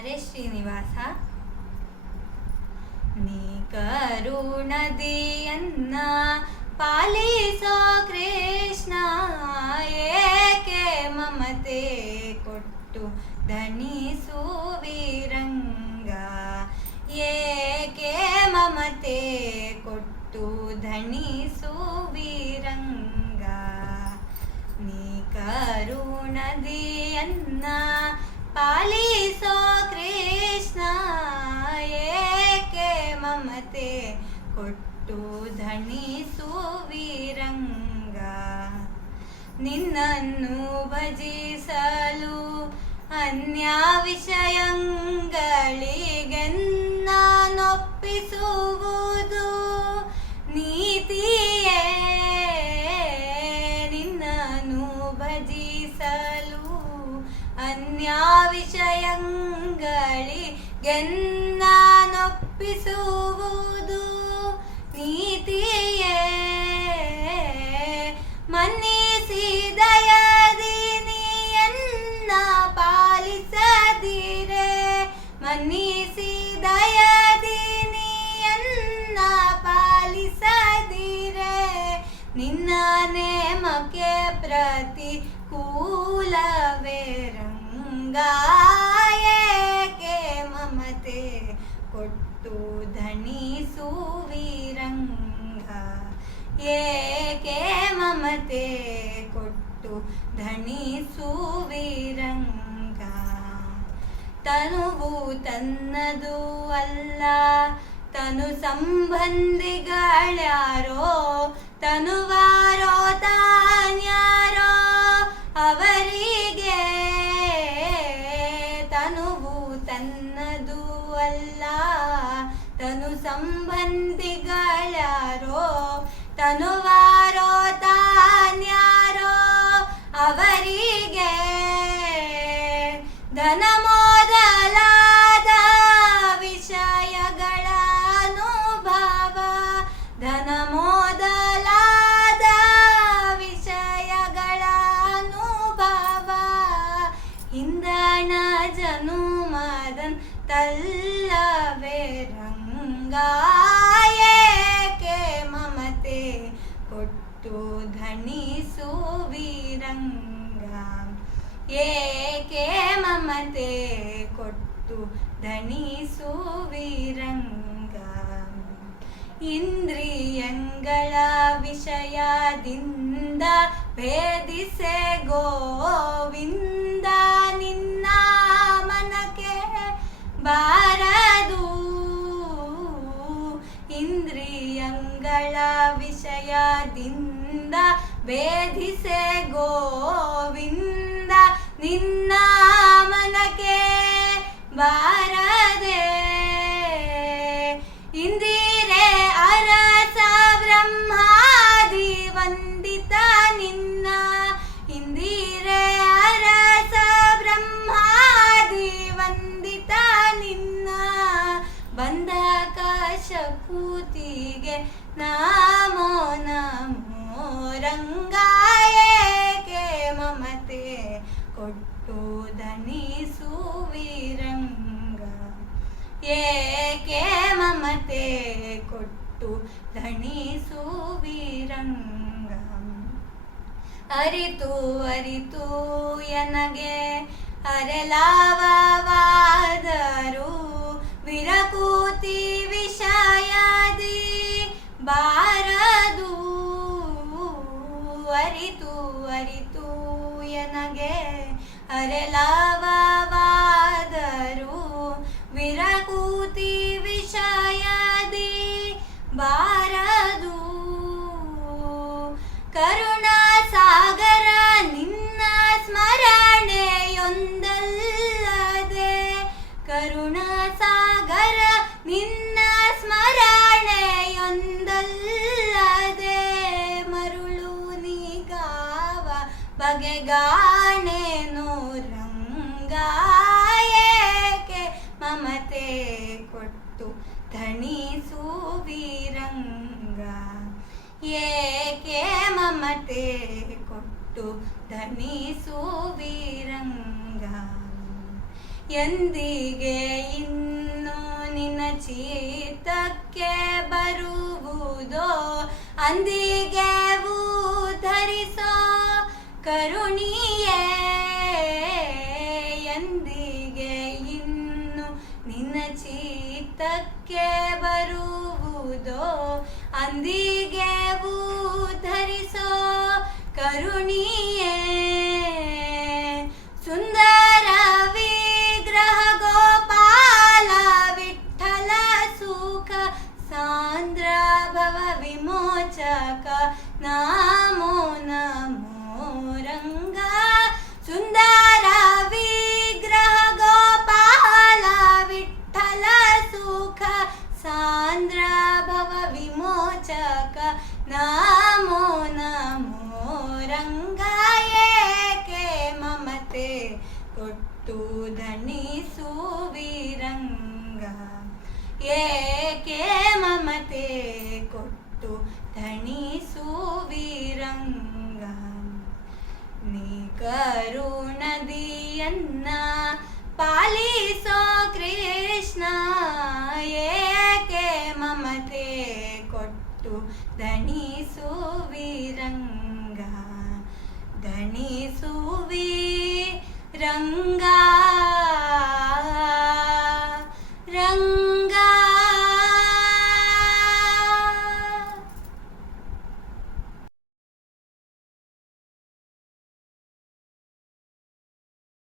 ಹರೇ ಶ್ರೀನಿವಾಸ. ನೀ ಕರುಣದಿಯನ್ನ ಪಾಲಿಸೋ ಕೃಷ್ಣ, ಏಕೆ ಮಮತೆ ಕೊಟ್ಟು ಧನಿಸುವಿರಂಗ, ಏಕೆ ಮಮತೆ ಕೊಟ್ಟು ಧನಿಸುವಿರಂಗ. ನೀ ಕರುಣದಿಯನ್ನ ಪಾಲಿಸೋ ಕೃಷ್ಣ, ಏಕೆ ಮಮತೆ ಕೊಟ್ಟು ಧನಿಸುವಿರಂಗ. ನಿನ್ನನ್ನು ಭಜಿಸಲು ಅನ್ಯ ವಿಷಯಗಳಿಗೆನ್ನೊಪ್ಪಿಸುವುದು ನೀತಿಯೇ. ನಿನ್ನನ್ನು ಭಜಿಸಲು ಅನ್ಯ ವಿಷಯಗಳಿಗೆನ್ನೊಪ್ಪಿಸುವುದು ನೀತಿಯೇ. ಮನ್ನಿಸಿದಯದಿ ನೀಯನ್ನ ಪಾಲಿಸದಿರೆ, ಮನ್ನಿಸಿದಯದಿ ನೀಯನ್ನ ಪಾಲಿಸದಿರೆ, ನಿನ್ನ ನೇಮಕ್ಕೆ ಪ್ರತಿಕೂಲವೇ ರಂಗ, ಏಕೆ ಮಮತೆ ಕೊಟ್ಟು ಧನಿಸುವಿರಂಗ, ಏಕೆ ಮಮತೆ ಕೊಟ್ಟು ಧನಿಸುವಿರಂಗ. ತನುವು ತನ್ನದು ಅಲ್ಲ, ತನು ಸಂಬಂಧಿಗಳ್ಯಾರೋ, ತನುವಾರೋ ತಾನ್ಯಾರೋ ಅವರಿಗೆ. ತನುವು ತನ್ನದು ಅಲ್ಲ, ತನು ಸಂಬಂಧಿಗಳ್ಯಾರೋ, ತನುವಾರೋ ತಾನ್ಯಾರೋ ಅವರಿಗೆ. ಧನ ಮೊದಲಾದ ವಿಷಯಗಳ ಅನುಭವ, ಧನ ಮೊದಲಾದ ವಿಷಯಗಳ ಅನುಭವ, ಇಂದಣ ಜನುಮದನ್ ತಲ್ಲವೇ ರಂಗ, ಏಕೆ ಮಮತೆ ಕೊಟ್ಟು ಧನಿಸುವಿರಂಗ, ಏಕೆ ಮಮತೆ ಕೊಟ್ಟು ಧನಿಸುವಿರಂಗ. ಇಂದ್ರಿಯಂಗಳ ವಿಷಯದಿಂದ ಭೇದಿಸೆ ಗೋವಿಂದ, ನಿನ್ನ ಮನಕ್ಕೆ ಬಾರದು. ಇಂದ್ರಿಯಂಗಳ ವಿಷಯದಿಂದ ಭೇದಿಸೆ ಗೋವಿಂದ, ನಿನ್ನ ಮನಕ್ಕೆ ಬಾರದೆ. ಇಂದಿರೆ ಅರಸ ಬ್ರಹ್ಮಾದಿ ವಂದಿತ ನಿನ್ನ, ಇಂದಿರೆ ಅರಸ ಬ್ರಹ್ಮಾದಿ ವಂದಿತ ನಿನ್ನ, ಬಂಧಕ ಶಕುತಿಗೆ ನಮೋ ನಮೋ ರಂಗ, ಏಕೆ ಮಮತೆ ಕೊಟ್ಟು ಧನಿಸುವಿರಂಗ, ಏಕೆ ಮಮತೆ ಕೊಟ್ಟು ಧನಿಸುವಿರಂಗ. ಅರಿತು ಅರಿತು ಎನಗೆ ಅರೆಲಾವವಾದರು, ವಿರಕೂತಿ ವಿಷಯದಿ ಬಾರದು. ಅರಿತು ಅರಿತು ಎನಗೆ ಅರೆಲಾವವಾದರು, ವಿರಕೂತಿ ವಿಷಯದಿ ಬಾರದು. ಕರುಣಾ ಸಾಗರ ನಿನ್ನ ಸ್ಮರಣೆಯೊಂದಲ್ಲದೆ, ಕರುಣಾ ಸಾಗರ ನಿನ್ನ ಸ್ಮರಣೆಯೊಂದಲ್ಲದೆ, ಮರುಳು ನೀಗಾವ ಬಗೆಗಾಣೆನು ರಂಗ, ಏಕೆ ಮಮತೆ ಕೊಟ್ಟು ಧನಿಸುವಿರಂಗ, ಏಕೆ ಮಮತೆ ಕೊಟ್ಟು ಧನಿಸುವಿರಂಗ. ಎಂದಿಗೆ ಇನ್ನು ನಿನ್ನ ಚೀತಕ್ಕೆ ಬರುವುದೋ ಅಂದಿಗೆ ಧರಿಸೋ ಕರುಣಿಯೇ ಎಂದಿಗೆ ಇನ್ನು ನಿನ್ನ ಚೀತಕ್ಕೆ ಬರುವುದೋ ಅಂದಿಗೆ ಧರಿಸೋ ಕರುಣಿಯೇ ಸುಂದರ ವಿಗ್ರಹ ಗೋಪಾಲ ವಿಠಲ ಸುಖ ಸಾಂದ್ರ ಭವ ವಿಮೋಚಕ ನಮೋ ನಮೋ ರಂಗ ಸುಂದರ ವಿಗ್ರಹ ಗೋಪಾಲ ವಿಠಲ ಸುಖ ಸಾಂದ್ರ ಭವ ವಿಮೋಚಕ ನಮೋ ನಮೋ ರಂಗ ಏಕೆ ಮಮತೆ ಕೊಟ್ಟು ಧಣಿಸುವಿರಂಗ ಏಕೆ ಮಮತೆ ಕೊಟ್ಟು ಧಣಿಸುವಿರಂಗ ನೀ ಕರುಣದಿಯನ್ನ ಪಾಲಿಸೋ ಕೃಷ್ಣ ಏಕೆ ಮಮತೆ ಕೊಟ್ಟು ಧಣಿಸುವಿರಂಗ ಧಣಿಸುವಿ ರಂಗ